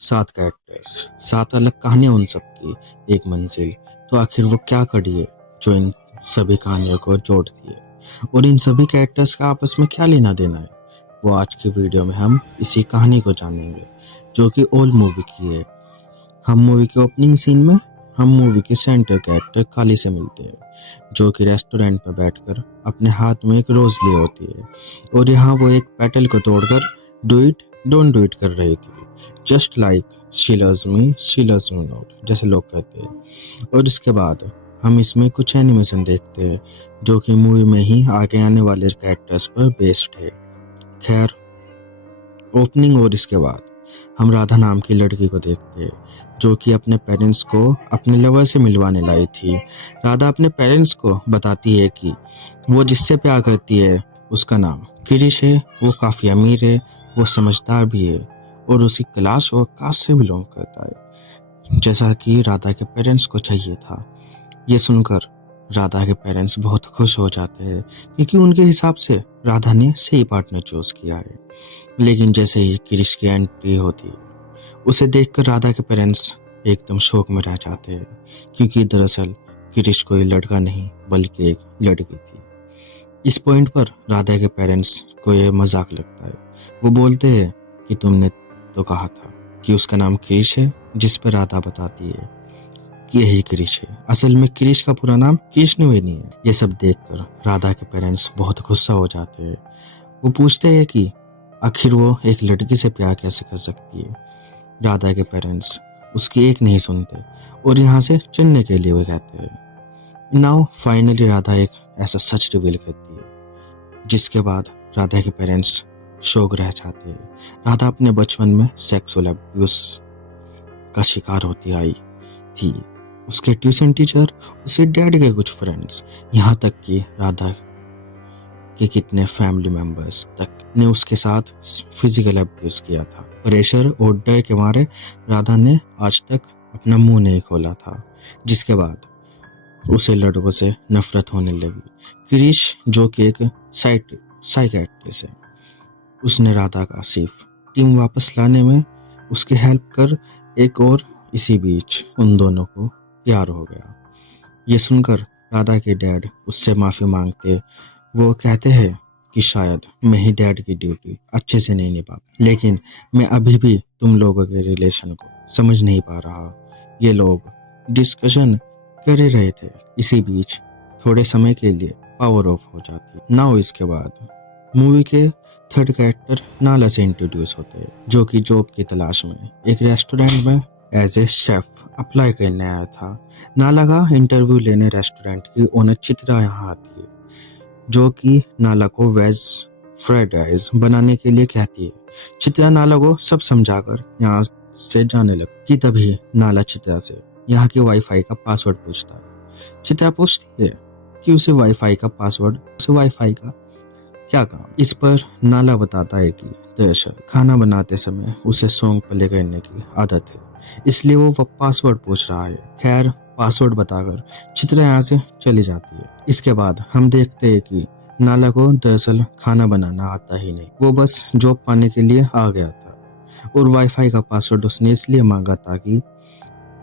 7 characters, 7 अलग कहानियाँ उन सबकी, एक मंजिल। तो आखिर वो क्या कड़ी है जो इन सभी कहानियों को जोड़ती है, और इन सभी कैरेक्टर्स का आपस में क्या लेना देना है, वो आज की वीडियो में हम इसी कहानी को जानेंगे, जो कि ओल्ड मूवी की है। हम मूवी के ओपनिंग सीन में हम मूवी के सेंटर कैरेक्टर काली से मिलते हैं, जो कि रेस्टोरेंट पर बैठकर अपने हाथ में एक रोज लिए होती है, और यहाँ वो एक पेटल को तोड़कर do it don't do it कर रही थी। Just like she loves me not, जैसे लोग कहते हैं। और इसके बाद हम इसमें कुछ एनिमेशन देखते हैं जो कि मूवी में ही आगे आने वाले कैरेक्टर्स पर बेस्ड है। खैर, ओपनिंग और इसके बाद हम राधा नाम की लड़की को देखते हैं, जो कि अपने पेरेंट्स को अपने लवर से मिलवाने लाई थी। राधा अपने पेरेंट्स को बताती है कि वो जिससे प्यार करती है उसका नाम किरिश है, वो काफ़ी अमीर है, वो समझदार भी है, और उसी क्लास और कास्ट से बिलोंग करता है, जैसा कि राधा के पेरेंट्स को चाहिए था। ये सुनकर राधा के पेरेंट्स बहुत खुश हो जाते हैं, क्योंकि उनके हिसाब से राधा ने सही पार्टनर चूज किया है। लेकिन जैसे ही किरिश की एंट्री होती है, उसे देखकर राधा के पेरेंट्स एकदम शौक में रह जाते हैं, क्योंकि दरअसल किरिश कोई लड़का नहीं बल्कि एक लड़की थी। इस पॉइंट पर राधा के पेरेंट्स को ये मजाक लगता है। वो बोलते हैं कि तुमने तो कहा था कि उसका नाम किरिश है, जिस पर राधा बताती है कि यही किरिश है। असल में किरिश का पूरा नाम कृष्णवेणी है। ये सब देखकर राधा के पेरेंट्स बहुत गुस्सा हो जाते हैं। वो पूछते हैं कि आखिर वो एक लड़की से प्यार कैसे कर सकती है। राधा के पेरेंट्स उसकी एक नहीं सुनते और यहाँ से चलने के लिए वो कहते हैं। नाउ फाइनली राधा एक ऐसा सच रिवील करती है, जिसके बाद राधा के पेरेंट्स शौक रह जाते हैं। राधा अपने बचपन में सेक्सुअल अब्यूज का शिकार होती आई थी। उसके ट्यूशन टीचर, उसके डैड के कुछ फ्रेंड्स, यहाँ तक कि राधा के कितने फैमिली मेंबर्स तक ने उसके साथ फिजिकल अब्यूज किया था। प्रेशर और डर के मारे राधा ने आज तक अपना मुंह नहीं खोला था, जिसके बाद उसे लड़कों से नफरत होने लगी। किरिश, जो कि एक साइकियाट्रिस्ट है, उसने राधा का सिर्फ टीम वापस लाने में उसकी हेल्प कर एक और इसी बीच उन दोनों को प्यार हो गया। ये सुनकर राधा के डैड उससे माफी मांगते। वो कहते हैं कि शायद मैं ही डैड की ड्यूटी अच्छे से नहीं निभा, लेकिन मैं अभी भी तुम लोगों के रिलेशन को समझ नहीं पा रहा। ये लोग डिस्कशन कर ही रहे थे, इसी बीच थोड़े समय के लिए पावर ऑफ हो जाती। नाउ इसके बाद मूवी के थर्ड कैरेक्टर नाला से इंट्रोड्यूस होते हैं, जो कि जॉब की तलाश में एक रेस्टोरेंट में एज ए शेफ अप्लाई करने आया था। नाला का इंटरव्यू लेने रेस्टोरेंट की ओनर चित्रा यहाँ आती है, जो कि नाला को वेज फ्राइड राइस बनाने के लिए कहती है। चित्रा नाला को सब समझाकर यहाँ से जाने लगती कि तभी नाला चित्रा से यहाँ के वाईफाई का पासवर्ड पूछता है। चित्रा पूछती है कि उसे वाईफाई का क्या काम। इस पर नाला बताता है कि दरअसल खाना बनाते समय उसे सॉन्ग प्ले करने की आदत है, इसलिए वो पासवर्ड पूछ रहा है। खैर, पासवर्ड बताकर चित्रा यहाँ से चली जाती है। इसके बाद हम देखते हैं कि नाला को दरअसल खाना बनाना आता ही नहीं, वो बस जॉब पाने के लिए आ गया था, और वाईफाई का पासवर्ड उसने इसलिए मांगा ताकि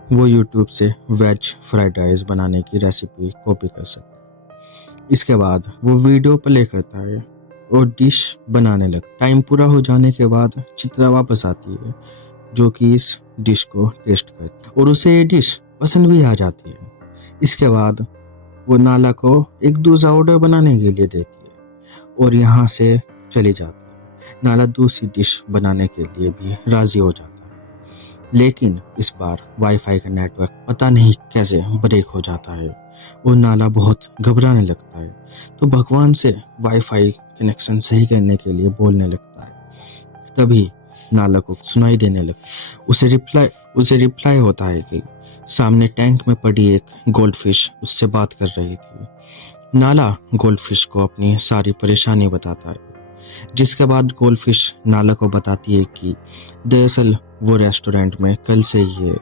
वो यूट्यूब से वेज फ्राइड राइस बनाने की रेसिपी कॉपी कर सके। इसके बाद वो वीडियो प्ले करता है और डिश बनाने लगता। टाइम पूरा हो जाने के बाद चित्रा वापस आती है, जो कि इस डिश को टेस्ट करती है और उसे ये डिश पसंद भी आ जाती है। इसके बाद वो नाला को एक दूसरा ऑर्डर बनाने के लिए देती है और यहाँ से चली जाती है। नाला दूसरी डिश बनाने के लिए भी राजी हो जाता है, लेकिन इस बार वाईफाई का नेटवर्क पता नहीं कैसे ब्रेक हो जाता है और नाला बहुत घबराने लगता है, तो भगवान से वाईफाई कनेक्शन सही करने के लिए बोलने लगता है। तभी नाला को सुनाई देने लगता। उसे रिप्लाई होता है कि सामने टैंक में पड़ी एक गोल्डफिश उससे बात कर रही थी। नाला गोल्डफिश को अपनी सारी परेशानी बताता है, जिसके बाद गोल्डफिश नाला को बताती है कि दरअसल वो रेस्टोरेंट में कल से ही है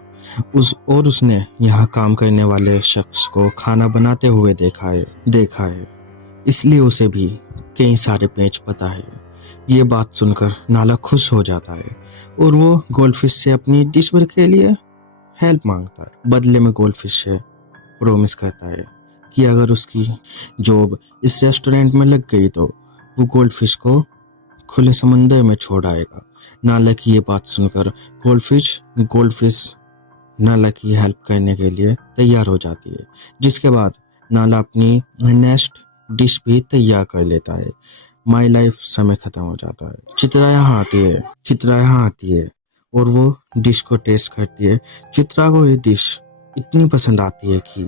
उसने यहाँ काम करने वाले शख्स को खाना बनाते हुए देखा है, इसलिए उसे भी कई सारे पेच पता है। ये बात सुनकर नाला खुश हो जाता है और वो गोल्डफिश से अपनी डिश भर के लिए हेल्प मांगता है। बदले में गोल्डफिश से प्रॉमिस करता है कि अगर उसकी जॉब इस रेस्टोरेंट में लग गई तो वो गोल्डफिश को खुले समंदर में छोड़ आएगा। नाला की ये बात सुनकर गोल्डफिश नाला की हेल्प करने के लिए तैयार हो जाती है, जिसके बाद नाला अपनी नेक्स्ट डिश भी तैयार कर लेता है। माई लाइफ समय खत्म हो जाता है। चित्रा यहाँ आती है और वो डिश को टेस्ट करती है। चित्रा को ये डिश इतनी पसंद आती है कि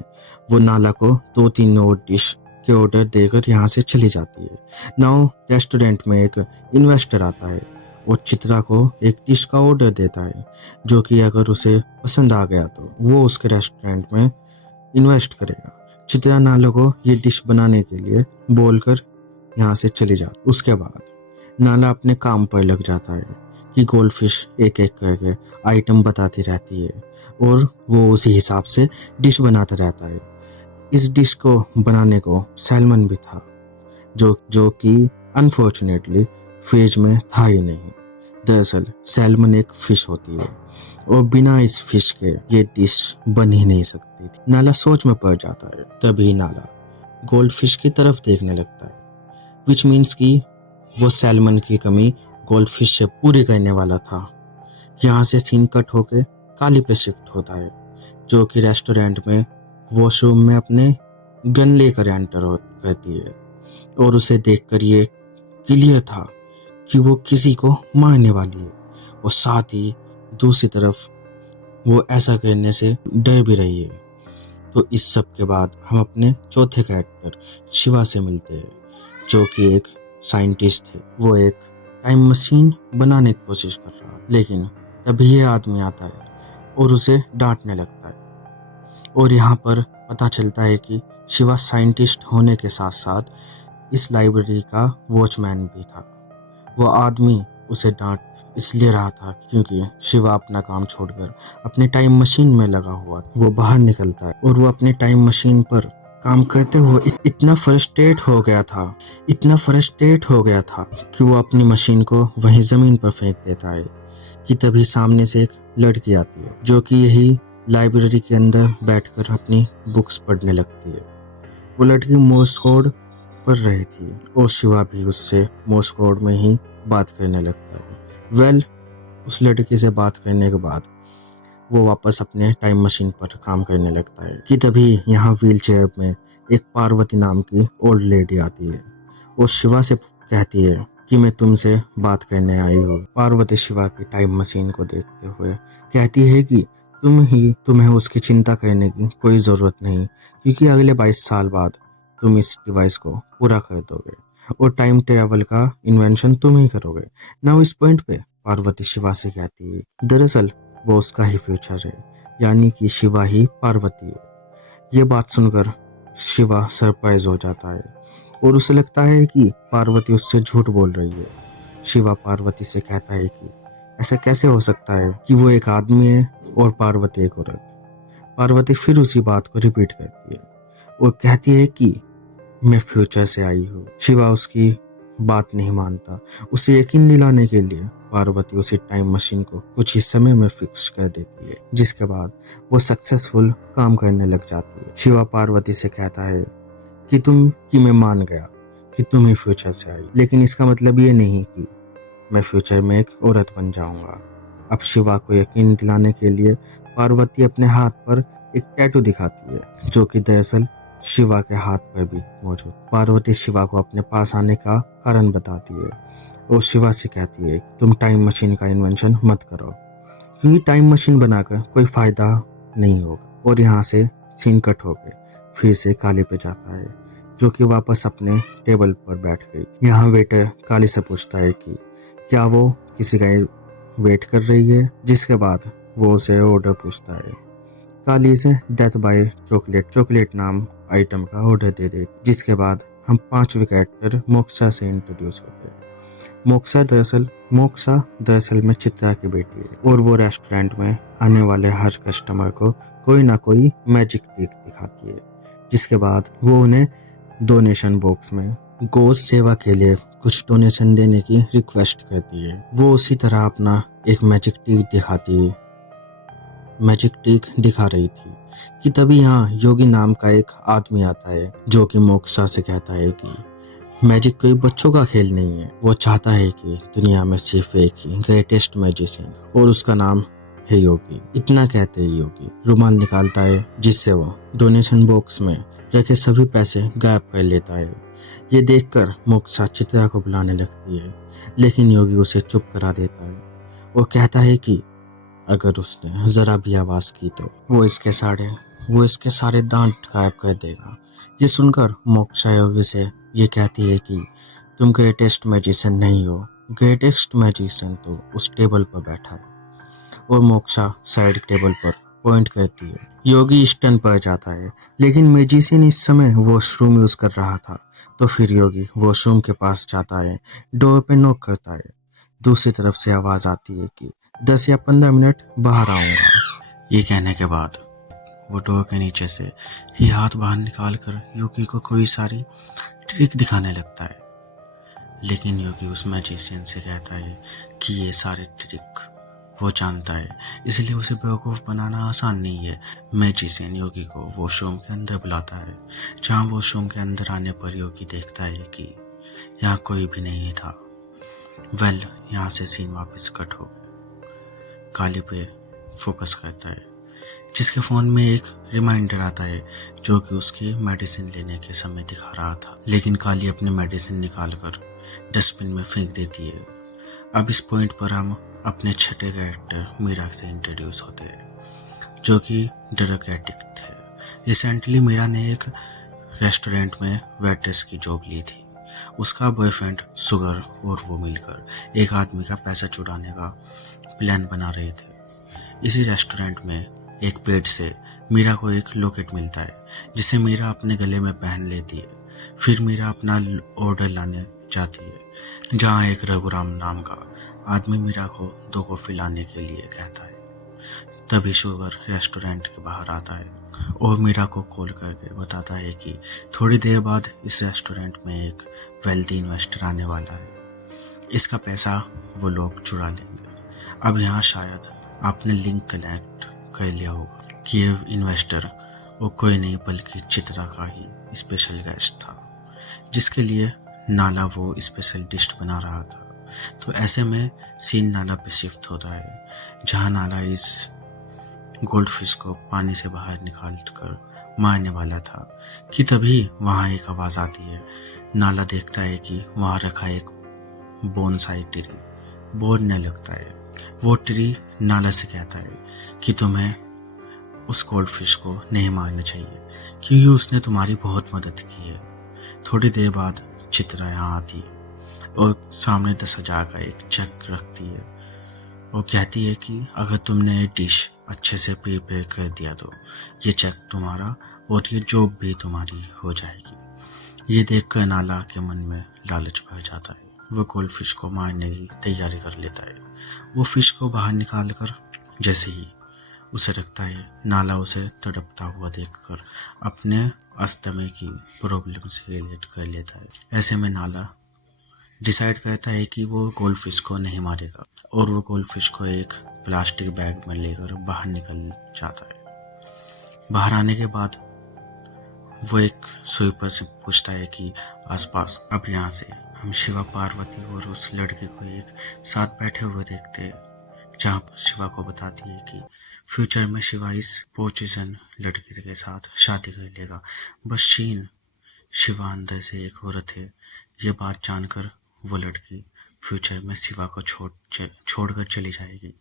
वो नाला को 2-3 और डिश के ऑर्डर देकर यहाँ से चली जाती है। नाउ रेस्टोरेंट में एक इन्वेस्टर आता है और चित्रा को एक डिश का ऑर्डर देता है, जो कि अगर उसे पसंद आ गया तो वो उसके रेस्टोरेंट में इन्वेस्ट करेगा। चित्रा नाला को ये डिश बनाने के लिए बोलकर यहाँ से चली जाती। उसके बाद नाला अपने काम पर लग जाता है कि गोल्डफिश एक एक करके आइटम बताती रहती है और वो उसी हिसाब से डिश बनाता रहता है। इस डिश को बनाने को सैल्मन भी था, जो कि अनफॉर्चुनेटली फ्रिज में था ही नहीं। दरअसल सैल्मन एक फिश होती है और बिना इस फिश के ये डिश बन ही नहीं सकती थी। नाला सोच में पड़ जाता है। तभी नाला गोल्डफिश की तरफ देखने लगता है, विच मीन्स कि वो सैल्मन की कमी गोल्डफिश से पूरी करने वाला था। यहाँ से सीन कट होके काली पे शिफ्ट होता है, जो कि रेस्टोरेंट में वॉशरूम में अपने गन लेकर एंटर करती है और उसे देखकर ये क्लियर था कि वो किसी को मारने वाली है और साथ ही दूसरी तरफ वो ऐसा करने से डर भी रही है। तो इस सब के बाद हम अपने चौथे कैरेक्टर शिवा से मिलते हैं, जो कि एक साइंटिस्ट है। वो एक टाइम मशीन बनाने की कोशिश कर रहा है, लेकिन तभी ये आदमी आता है और उसे डांटने लगता है। और यहाँ पर पता चलता है कि शिवा साइंटिस्ट होने के साथ साथ इस लाइब्रेरी का वॉचमैन भी था। वो आदमी उसे डांट इसलिए रहा था क्योंकि शिवा अपना काम छोड़कर अपने टाइम मशीन में लगा हुआ था। वो बाहर निकलता है और वो अपने टाइम मशीन पर काम करते हुए इतना फ्रस्ट्रेट हो गया था कि वो अपनी मशीन को वहीं जमीन पर फेंक देता है कि तभी सामने से एक लड़की आती है, जो कि यही लाइब्रेरी के अंदर बैठकर अपनी बुक्स पढ़ने लगती है। वो लड़की मोर्स कोड पढ़ रही थी और शिवा भी उससे मोर्स कोड में ही बात करने लगता है। उस लड़की से बात करने के बाद वो वापस अपने टाइम मशीन पर काम करने लगता है कि तभी यहाँ व्हील चेयर में एक पार्वती नाम की ओल्ड लेडी आती है और शिवा से कहती है कि मैं तुमसे बात करने आई हूँ। पार्वती शिवा की टाइम मशीन को देखते हुए कहती है कि तुम्हें उसकी चिंता करने की कोई ज़रूरत नहीं, क्योंकि अगले 22 साल बाद तुम इस डिवाइस को पूरा कर दोगे और टाइम ट्रेवल का इन्वेंशन तुम ही करोगे। ना इस पॉइंट पे पार्वती शिवा से कहती है दरअसल वो उसका ही फ्यूचर है, यानी कि शिवा ही पार्वती है। ये बात सुनकर शिवा सरप्राइज हो जाता है और उसे लगता है कि पार्वती उससे झूठ बोल रही है। शिवा पार्वती से कहता है कि ऐसा कैसे हो सकता है कि वो एक आदमी है और पार्वती एक औरत। पार्वती फिर उसी बात को रिपीट करती है और कहती है कि मैं फ्यूचर से आई हूँ। शिवा उसकी बात नहीं मानता। उसे यकीन दिलाने के लिए पार्वती उसी टाइम मशीन को कुछ ही समय में फिक्स कर देती है, जिसके बाद वो सक्सेसफुल काम करने लग जाती है। शिवा पार्वती से कहता है कि मैं मान गया कि तुम ही फ्यूचर से आई, लेकिन इसका मतलब ये नहीं कि मैं फ्यूचर में एक औरत बन जाऊंगा। अब शिवा को यकीन दिलाने के लिए पार्वती अपने हाथ पर एक टैटू दिखाती है, जो कि दरअसल शिवा के हाथ पर भी मौजूद। पार्वती शिवा को अपने पास आने का कारण बताती है और शिवा से कहती है तुम टाइम मशीन का इन्वेंशन मत करो, क्योंकि टाइम मशीन बनाकर कोई फायदा नहीं होगा। और यहाँ से सीन कट हो गए फिर से काली पे जाता है, जो कि वापस अपने टेबल पर बैठ गई। यहाँ वेटर काली से पूछता है कि क्या वो किसी का वेट कर रही है, जिसके बाद वो उसे ऑर्डर पूछता है। काली से डेथ बाय चॉकलेट नाम आइटम का ऑर्डर दे देती, जिसके बाद हम 5वें कैरेक्टर मोक्सा से इंट्रोड्यूस होते हैं। मोक्सा दरअसल में चित्रा की बेटी है और वो रेस्टोरेंट में आने वाले हर कस्टमर को कोई ना कोई मैजिक ट्रिक दिखाती है, जिसके बाद वो उन्हें डोनेशन बॉक्स में गौ सेवा के लिए कुछ डोनेशन देने की रिक्वेस्ट करती है। वो उसी तरह अपना एक मैजिक टिक दिखा रही थी कि तभी यहाँ योगी नाम का एक आदमी आता है जो कि मोक्सा से कहता है कि मैजिक कोई बच्चों का खेल नहीं है। वो चाहता है कि दुनिया में सिर्फ एक ही ग्रेटेस्ट मैजिशियन और उसका नाम है योगी। इतना कहते ही योगी रुमाल निकालता है जिससे वो डोनेशन बॉक्स में रखे सभी पैसे गायब कर लेता है। ये देखकर मोक्सा चित्रा को बुलाने लगती है लेकिन योगी उसे चुप करा देता है। वो कहता है कि अगर उसने जरा भी आवाज की तो वो इसके सारे दांत गायब कर देगा। ये सुनकर मोक्षा योगी से ये कहती है कि तुम ग्रेटेस्ट मैजिशियन नहीं हो, ग्रेटेस्ट मैजिशियन तो उस टेबल पर बैठा है। और मोक्षा साइड टेबल पर पॉइंट करती है। योगी स्टन पर जाता है लेकिन मैजिशियन इस समय वॉशरूम यूज कर रहा था। तो फिर योगी वॉशरूम के पास जाता है, डोर पे नॉक करता है। दूसरी तरफ से आवाज आती है कि 10 या 15 मिनट बाहर आऊंगा। ये कहने के बाद वो डोर के नीचे से ही हाथ बाहर निकाल कर योगी को कोई सारी ट्रिक दिखाने लगता है। लेकिन योगी उस मैजिशियन से कहता है कि ये सारे ट्रिक वो जानता है, इसलिए उसे बेवकूफ़ बनाना आसान नहीं है। मैजिशियन योगी को वॉशरूम के अंदर बुलाता है, जहाँ वॉशरूम के अंदर आने पर योगी देखता है कि यहाँ कोई भी नहीं था। यहाँ से सीन वापस कट हो काली पे फोकस करता है, जिसके फ़ोन में एक रिमाइंडर आता है जो कि उसकी मेडिसिन लेने के समय दिखा रहा था। लेकिन काली अपनी मेडिसिन निकालकर डस्टबिन में फेंक देती है। अब इस पॉइंट पर हम अपने छठे कैरेक्टर मीरा से इंट्रोड्यूस होते हैं, जो कि ड्रग एडिक्ट थे। रिसेंटली मीरा ने एक रेस्टोरेंट में वेट्रेस की जॉब ली थी। उसका बॉयफ्रेंड सुगर और वो मिलकर एक आदमी का पैसा चुराने का प्लान बना रहे थे। इसी रेस्टोरेंट में एक पेड़ से मीरा को एक लॉकेट मिलता है, जिसे मीरा अपने गले में पहन लेती है। फिर मीरा अपना ऑर्डर लाने जाती है, जहाँ एक रघुराम नाम का आदमी मीरा को 2 कॉफी लाने के लिए कहता है। तभी शुगर रेस्टोरेंट के बाहर आता है और मीरा को कॉल करके बताता है कि थोड़ी देर बाद इस रेस्टोरेंट में एक वेल्दी इन्वेस्टर आने वाला है, इसका पैसा वो लोग चुरा लेंगे। अब यहाँ शायद आपने लिंक कनेक्ट कर लिया होगा कि ये इन्वेस्टर वो कोई नहीं बल्कि चित्रा का ही स्पेशल गेस्ट था, जिसके लिए नाला वो स्पेशल डिश बना रहा था। तो ऐसे में सीन नाला पे शिफ्ट होता है, जहाँ नाला इस गोल्ड फिश को पानी से बाहर निकाल कर मारने वाला था कि तभी वहाँ एक आवाज़ आती है। नाला देखता है कि वहाँ रखा एक बोनसाई ट्री बोलने लगता है। वो ट्री नाला से कहता है कि तुम्हें उस गोल्ड फिश को नहीं मारना चाहिए, क्योंकि उसने तुम्हारी बहुत मदद की है। थोड़ी देर बाद चित्रा यहाँ आती है और सामने 10,000 का एक चेक रखती है। वो कहती है कि अगर तुमने ये डिश अच्छे से प्रिपेयर कर दिया तो ये चेक तुम्हारा और ये जॉब भी तुम्हारी हो जाएगी। ये देखकर नाला के मन में लालच भर जाता है। वो गोल्ड फिश को मारने की तैयारी कर लेता है। वो फिश को बाहर निकाल कर जैसे ही उसे रखता है, नाला उसे तड़पता हुआ देखकर अपने अस्थमा की प्रॉब्लम से रिलेट कर लेता है। ऐसे में नाला डिसाइड करता है कि वो गोल्ड फिश को नहीं मारेगा और वो गोल्ड फिश को एक प्लास्टिक बैग में लेकर बाहर निकल जाता है। बाहर आने के बाद वो एक स्वीपर से पूछता है कि आसपास। अब यहाँ से हम शिवा, पार्वती और उस लड़के को एक साथ बैठे हुए देखते हैं, जहाँ शिवा को बताती है कि फ्यूचर में शिवा इस पोर्चुगल लड़के के साथ शादी कर लेगा। बस शिवा अंदर से एक औरत है। ये बात जानकर वो लड़की फ्यूचर में शिवा को छोड़कर चली जाएगी।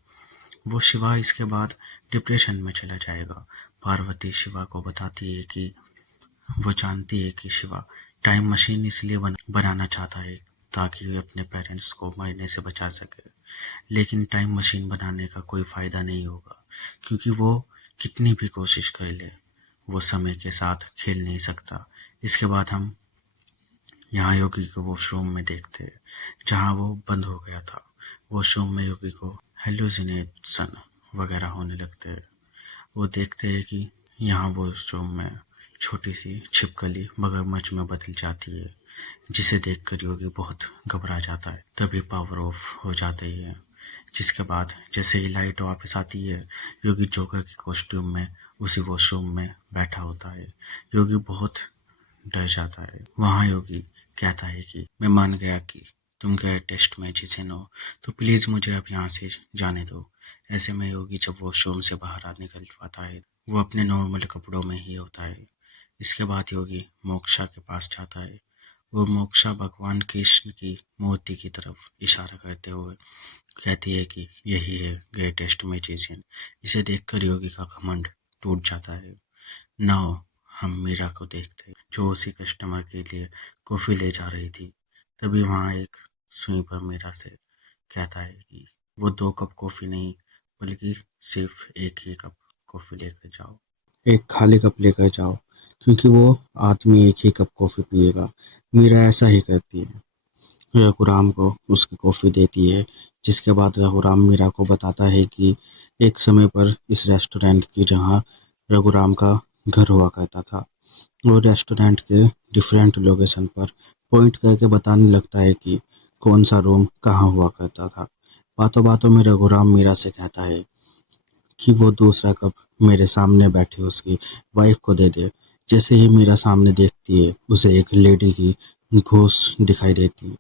वो शिवा इसके बाद डिप्रेशन में चला जाएगा। पार्वती शिवा को बताती है कि वो जानती है कि शिवा टाइम मशीन इसलिए बनाना चाहता है ताकि वो अपने पेरेंट्स को मरने से बचा सके। लेकिन टाइम मशीन बनाने का कोई फ़ायदा नहीं होगा, क्योंकि वो कितनी भी कोशिश कर ले वो समय के साथ खेल नहीं सकता। इसके बाद हम यहाँ योगी को वॉशरूम में देखते हैं, जहाँ वो बंद हो गया था। वॉशरूम में योगी को हेलुसिनेशन वगैरह होने लगते हैं। वो देखते हैं कि यहाँ वॉशरूम में छोटी सी छिपकली मगरमच्छ में बदल जाती है। जिसे देखकर योगी बहुत घबरा जाता है। तभी पावर ऑफ हो जाता ही है। जिसके बाद जैसे ही लाइट वापस आती है, योगी जोकर के कॉस्ट्यूम में उसी वॉशरूम में बैठा होता है। योगी बहुत डर जाता है। वहाँ योगी कहता है कि मैं मान गया कि तुम गए टेस्ट मैजिशियन हो, तो प्लीज मुझे अब यहाँ से जाने दो। ऐसे में योगी जब वॉशरूम से बाहर निकल पाता है, वो अपने नॉर्मल कपड़ों में ही होता है। इसके बाद योगी मोक्षा के पास जाता है। वो मोक्षा भगवान कृष्ण की मूर्ति की तरफ इशारा करते हुए कहती है कि यही है ग्रेटेस्ट मैजिशियन। इसे देखकर योगी का घमंड टूट जाता है। नाउ हम मीरा को देखते हैं, जो उसी कस्टमर के लिए कॉफी ले जा रही थी। तभी वहाँ एक स्वीपर मीरा से कहता है कि वो 2 कप कॉफी नहीं, बल्कि सिर्फ एक ही कप कॉफी लेकर जाओ। एक खाली कप लेकर जाओ, क्योंकि वो आदमी एक ही कप कॉफी पिएगा। मीरा ऐसा ही करती है। रघुराम को उसकी कॉफी देती है। जिसके बाद रघुराम मीरा को बताता है कि एक समय पर इस रेस्टोरेंट की जहाँ रघुराम का घर हुआ करता था, वो रेस्टोरेंट के डिफरेंट लोकेशन पर पॉइंट करके बताने लगता है कि कौन सा रूम कहाँ हुआ करता था। बातों बातों में रघुराम मीरा से कहता है कि वो दूसरा कप मेरे सामने बैठी उसकी वाइफ को दे दे। जैसे ही मीरा सामने देखती है, उसे एक लेडी की घोष दिखाई देती है।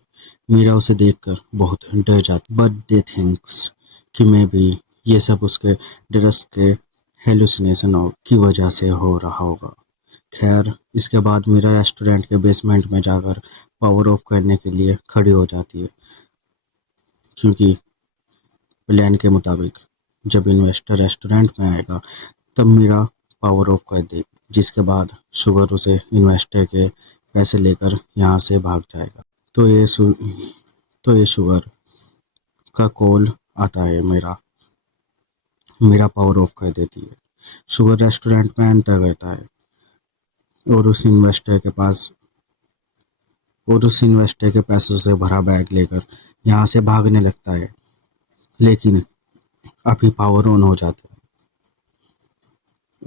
मीरा उसे देखकर बहुत डर जाती, बट दे थिंक्स कि मैं भी ये सब उसके ड्रेस के हेलुसिनेशन की वजह से हो रहा होगा। खैर, इसके बाद मीरा रेस्टोरेंट के बेसमेंट में जाकर पावर ऑफ करने के लिए खड़ी हो जाती है, क्योंकि प्लान के मुताबिक जब इन्वेस्टर रेस्टोरेंट में आएगा तब मीरा पावर ऑफ कर देगी। जिसके बाद शुगर उसे इन्वेस्टर के पैसे लेकर यहाँ से भाग जाएगा। तो ये शुगर का कॉल आता है। मीरा पावर ऑफ कर देती है। शुगर रेस्टोरेंट में एंटर करता है और उस इन्वेस्टर के पैसों से भरा बैग लेकर यहाँ से भागने लगता है। लेकिन अभी पावर ऑन हो जाता है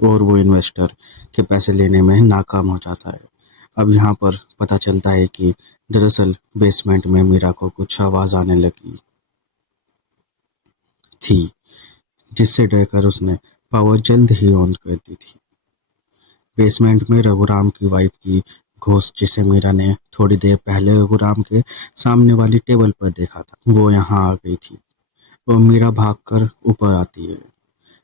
और वो इन्वेस्टर के पैसे लेने में नाकाम हो जाता है। अब यहाँ पर पता चलता है कि दरअसल बेसमेंट में मीरा को कुछ आवाज आने लगी थी, जिससे डरकर उसने पावर जल्द ही ऑन कर दी थी। बेसमेंट में रघुराम की वाइफ की घोस्ट, जिसे मीरा ने थोड़ी देर पहले रघुराम के सामने वाली टेबल पर देखा था, वो यहाँ आ गई थी और मीरा भागकर ऊपर आती है।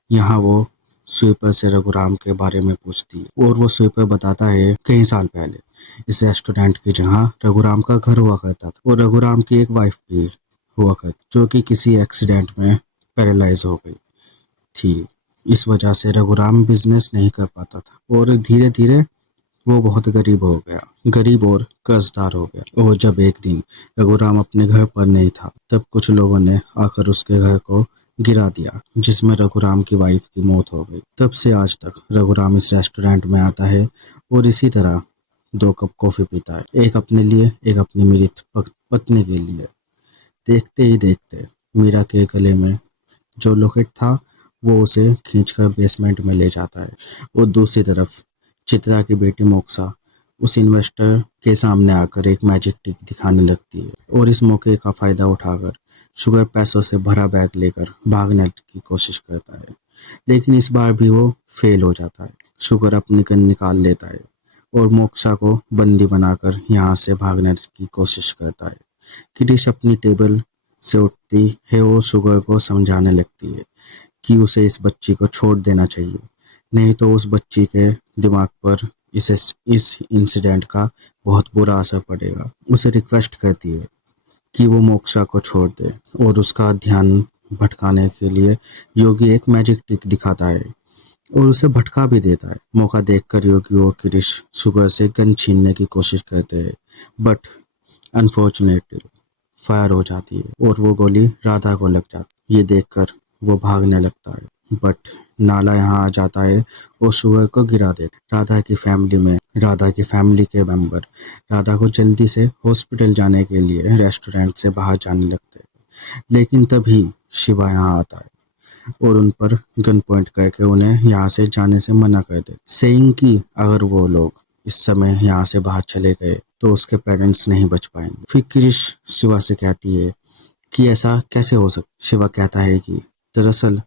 यहाँ वो स्वीपर से रघुराम के बारे में पूछती है और वो स्वीपर बताता है कई साल पहले इस रेस्टोरेंट की जहाँ रघुराम का घर हुआ करता था और रघुराम की एक वाइफ भी हुआ करती, जो कि किसी एक्सीडेंट में पैरालाइज हो गई थी। इस वजह से रघुराम बिजनेस नहीं कर पाता था और धीरे धीरे वो बहुत गरीब और कर्जदार हो गया। और जब एक दिन रघुराम अपने घर पर नहीं था, तब कुछ लोगों ने आकर उसके घर को गिरा दिया, जिसमें रघुराम की वाइफ की मौत हो गई। तब से आज तक रघुराम इस रेस्टोरेंट में आता है और इसी तरह 2 कप कॉफी पीता है, एक अपने लिए, एक अपनी मृत पत्नी के लिए। देखते ही देखते मीरा के गले में जो लॉकेट था वो उसे खींचकर बेसमेंट में ले जाता है और दूसरी तरफ चित्रा की बेटी मोक्षा उस इन्वेस्टर के सामने आकर एक मैजिक ट्रिक दिखाने लगती है और इस मौके का फायदा उठाकर शुगर पैसों से भरा बैग लेकर भागने की कोशिश करता है। लेकिन इस बार भी वो फेल हो जाता है। शुगर अपनी गन निकाल लेता है और मोक्षा को बंदी बनाकर यहाँ से भागने की कोशिश करता है। क्रिश अपनी टेबल से उठती है और शुगर को समझाने लगती है कि उसे इस बच्ची को छोड़ देना चाहिए, नहीं तो उस बच्ची के दिमाग पर इस इंसिडेंट का बहुत बुरा असर पड़ेगा। उसे रिक्वेस्ट करती है कि वो मोक्षा को छोड़ दे और उसका ध्यान भटकाने के लिए योगी एक मैजिक ट्रिक दिखाता है और उसे भटका भी देता है। मौका देखकर योगी और क्रिश शुगर से गन छीनने की कोशिश करते हैं, बट अनफॉर्चुनेटली फायर हो जाती है और वो गोली राधा को लग जाती है। ये देखकर वो भागने लगता है, बट नाला यहाँ आ जाता है और शुगर को गिरा देता है। राधा की फैमिली के मेंबर राधा को जल्दी से हॉस्पिटल जाने के लिए रेस्टोरेंट से बाहर जाने लगते हैं। लेकिन तभी शिवा यहाँ आता है और उन पर गन पॉइंट करके उन्हें यहाँ से जाने से मना कर दे, सेइंग कि अगर वो लोग इस समय यहाँ से बाहर चले गए तो उसके पेरेंट्स नहीं बच पाएंगे। फिर क्रिश शिवा से कहती है कि ऐसा कैसे हो सकता। शिवा कहता है कि दरअसल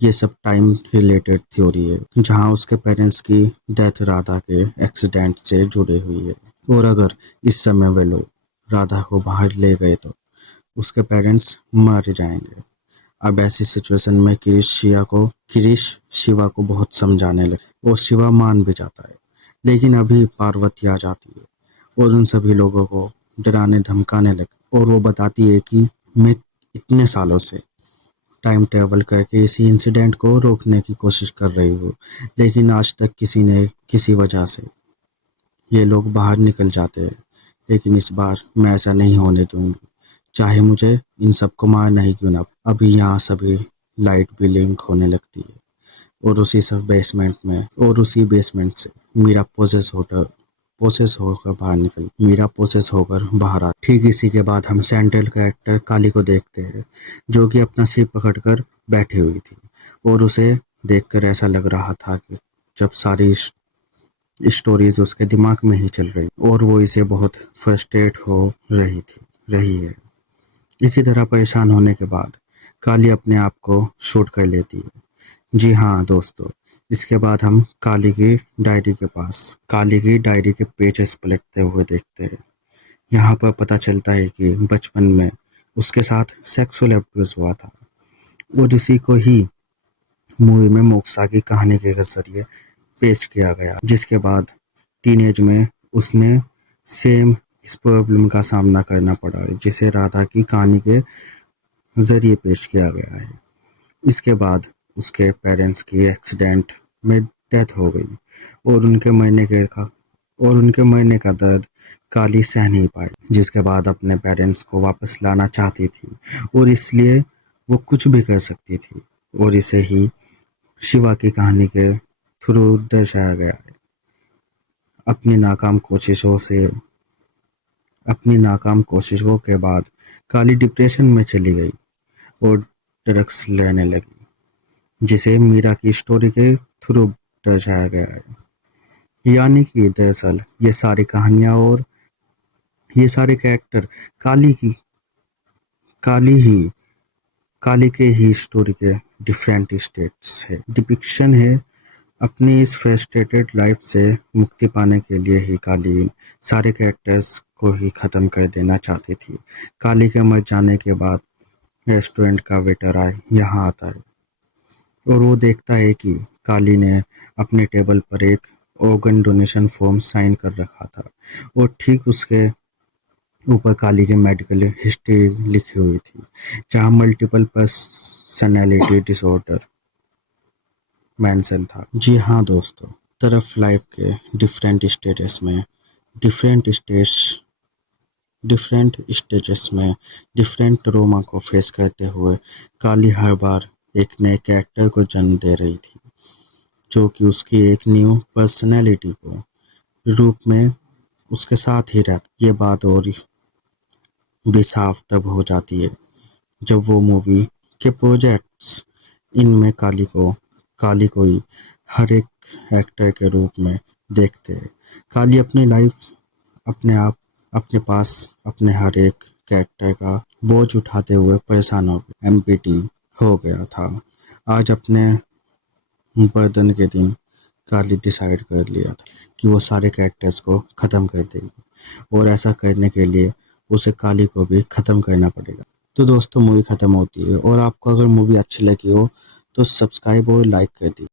ये सब टाइम रिलेटेड थ्योरी है, जहाँ उसके पेरेंट्स की डेथ राधा के एक्सीडेंट से जुड़ी हुई है, और अगर इस समय वे लोग राधा को बाहर ले गए तो उसके पेरेंट्स मर जाएंगे। अब ऐसी सिचुएशन में क्रिश शिवा को बहुत समझाने लगे और शिवा मान भी जाता है। लेकिन अभी पार्वती आ जाती है और उन सभी लोगों को डराने धमकाने लगे, और वो बताती है कि मैं इतने सालों से टाइम ट्रेवल करके इसी इंसिडेंट को रोकने की कोशिश कर रही हूँ, लेकिन आज तक किसी ने किसी वजह से ये लोग बाहर निकल जाते हैं। लेकिन इस बार मैं ऐसा नहीं होने दूंगी, चाहे मुझे इन सबको मारना ही क्यों ना। अभी यहाँ सभी लाइट भी लिंक होने लगती है, और उसी बेसमेंट से मीरा पोसेस होकर बाहर आ। ठीक इसी के बाद हम सेंट्रल कैरेक्टर काली को देखते हैं, जो कि अपना सिर पकड़कर बैठी हुई थी, और उसे देखकर ऐसा लग रहा था कि जब सारी स्टोरीज उसके दिमाग में ही चल रही, और वो इसे बहुत फ्रस्ट्रेट हो रही है। इसी तरह परेशान होने के बाद काली अपने आप को शूट कर लेती है। जी हाँ दोस्तों, इसके बाद हम काली की डायरी के पेजेस पलटते हुए देखते हैं। यहाँ पर पता चलता है कि बचपन में उसके साथ सेक्सुअल अब्यूज हुआ था, और इसी को ही मूवी में मोक्सा की कहानी के जरिए पेश किया गया, जिसके बाद टीनेज में उसने सेम इस प्रॉब्लम का सामना करना पड़ा है, जिसे राधा की कहानी के जरिए पेश किया गया है। इसके बाद उसके पेरेंट्स की एक्सीडेंट में डेथ हो गई, और उनके मरने का दर्द काली सह नहीं पाई, जिसके बाद अपने पेरेंट्स को वापस लाना चाहती थी, और इसलिए वो कुछ भी कर सकती थी, और इसे ही शिवा की कहानी के थ्रू दर्शाया गया है। अपनी नाकाम कोशिशों के बाद काली डिप्रेशन में चली गई और ड्रग्स लेने लगी, जिसे मीरा की स्टोरी के थ्रू दर्शाया गया है। यानी कि दरअसल ये सारी कहानियां और ये सारे कैरेक्टर काली के ही स्टोरी के डिफरेंट स्टेट्स है डिपिक्शन है। अपनी इस फ्रस्ट्रेटेड लाइफ से मुक्ति पाने के लिए ही काली इन सारे कैरेक्टर्स को ही ख़त्म कर देना चाहती थी। काली के मर जाने के बाद रेस्टोरेंट का वेटर यहाँ आता है, और वो देखता है कि काली ने अपने टेबल पर एक ऑर्गन डोनेशन फॉर्म साइन कर रखा था, और ठीक उसके ऊपर काली की मेडिकल हिस्ट्री लिखी हुई थी, जहाँ मल्टीपल पर्सनैलिटी डिसऑर्डर मेंशन था। जी हाँ दोस्तों, तरफ लाइफ के डिफरेंट स्टेजेस में डिफरेंट ट्रोमा को फेस करते हुए काली हर बार एक नए कैरेक्टर को जन्म दे रही थी, जो कि उसकी एक न्यू पर्सनैलिटी को रूप में उसके साथ ही रहता। ये बात और भी साफ तब हो जाती है जब वो मूवी के प्रोजेक्ट्स इनमें काली को ही हर एक एक्टर के रूप में देखते हैं। काली अपनी लाइफ अपने पास अपने हर एक कैरेक्टर का बोझ उठाते हुए परेशान हो गया, एम्प्टी हो गया था। आज अपने बर्तन के दिन काली डिसाइड कर लिया था कि वो सारे कैरेक्टर्स को ख़त्म कर देगी, और ऐसा करने के लिए उसे काली को भी ख़त्म करना पड़ेगा। तो दोस्तों, मूवी ख़त्म होती है, और आपको अगर मूवी अच्छी लगी हो तो सब्सक्राइब और लाइक कर दीजिए।